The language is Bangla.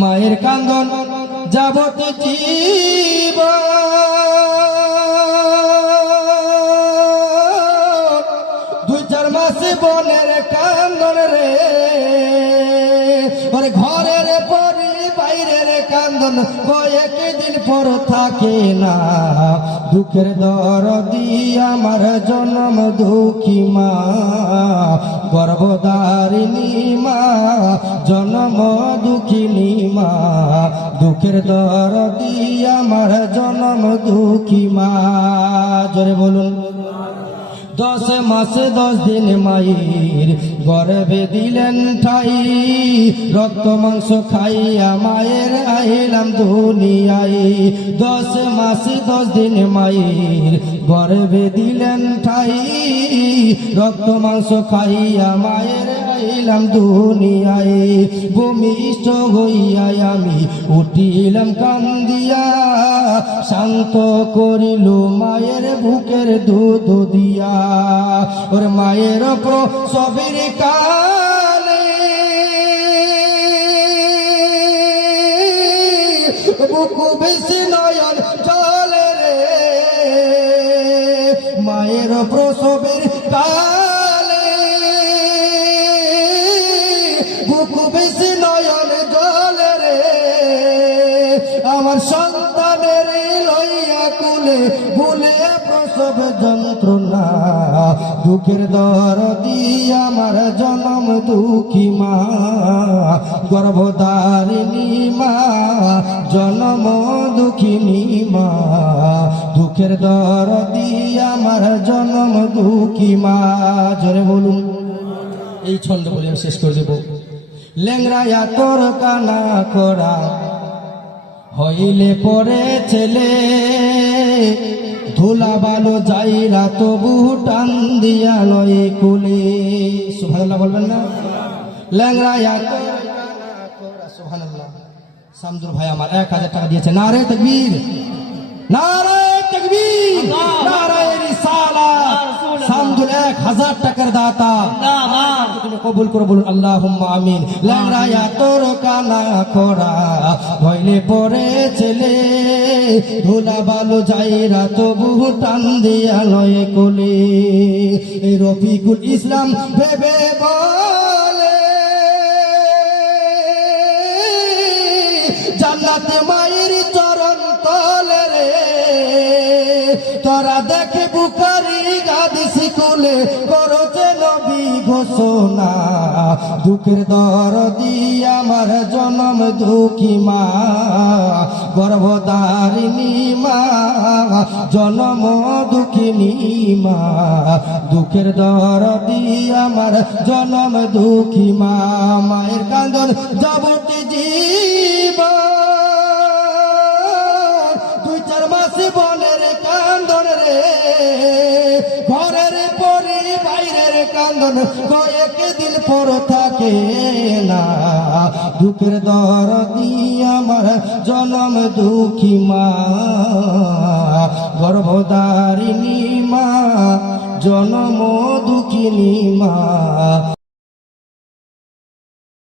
মায়ের কান্দন যাবত জীবন, দুই চার মাসে বনের কান্দন রে, ওরে ঘরের পরি বাইরের কান্দন কয়েকদিন পর থাকে না। দুঃখের দরদি আমার জনম দুঃখী মা, গর্ভধারিণী মা, জনম দুঃখিনী মা। দুঃখের দরদি আমার জনম দুঃখী মা। জোরে বলুন। 10 মাসে 10 দিন মায়ের গর্ভে দিলেন ঠাই, রক্ত মাংস খাইয়া মায়ের আইলাম দুনিয়ায়। 10 মাসে 10 দিন মায়ের গর্ভে দিলেন ঠাই, রক্ত মাংস খাইয়া মায়ের আইলাম দুনিয়ায়। ভূমিষ্ঠ হইয়া আমি উঠিলাম কান্দিয়া, শান্ত করিল মায়ের বুকের দুধ দিয়া। ওর মায়ের প্রসবের কালে বুক বেশি নয়ন জলে রে, মায়ের প্রসবের কালে বুক বেশি নয়ন জলে রে। আমার সন্তানের লইয়া কুলে ভুলে প্রসব যন্ত্রণা, দুঃখের দরদি আমার জনম দুঃখী মা, গর্ভধারিণী মা, জনম দুঃখিনী মা। দুঃখের দরদি আমার জনম দুঃখী মা। জোরে বলুন। এই ছন্দ বলে আমি শেষ করে দেব। লেংরায়া তোর কানা খোড়া হইলে পরে ছেলে, ধুলা বালো যাইরা তবু টান দিয়া লয় কুলে। সুবহানাল্লাহ বলবেন না? ল্যাংড়ায়া সুবহানাল্লাহ। শামদুল ভাই আমার 1000 টাকা দিয়েছে। নারে তাকবীর, নারে তাকবীর, নারে রিসালাত। শামদুল 1000 টাকার দাতা, তুমি কবুল করে বলুন আল্লাহুম্মা আমিন। ল্যাংড়ায়া তোর কানা খোড়া হইলে পরে ছেলে, ধুলা বালো যাইরা তবু টান দিয়া লয় কোলে। এই রফিকুল ইসলাম ভেবে বলে জান্নাতে মায়ের চরণ তলে রে, তোরা দেখে বুখারী হাদিস খুলে করছে নবী ঘোষণা। দুঃখের দরদি আমার জনম দুঃখী মা, গর্ভধারিণী মা, জনম দুঃখিনী মা। দুঃখের দরদি আমার জনম দুঃখী মা। মায়ের কান্দন যাবতীয় জীবন, 2-4 মাসে বনের কান্দন রে, ঘরের পরি বাইরের কান্দন কয়েকদিন পর থাকে না। দুঃখের দরদি আমার জনম দুঃখী মা, গর্ভধারিণী মা, জনম দুঃখিনী মা।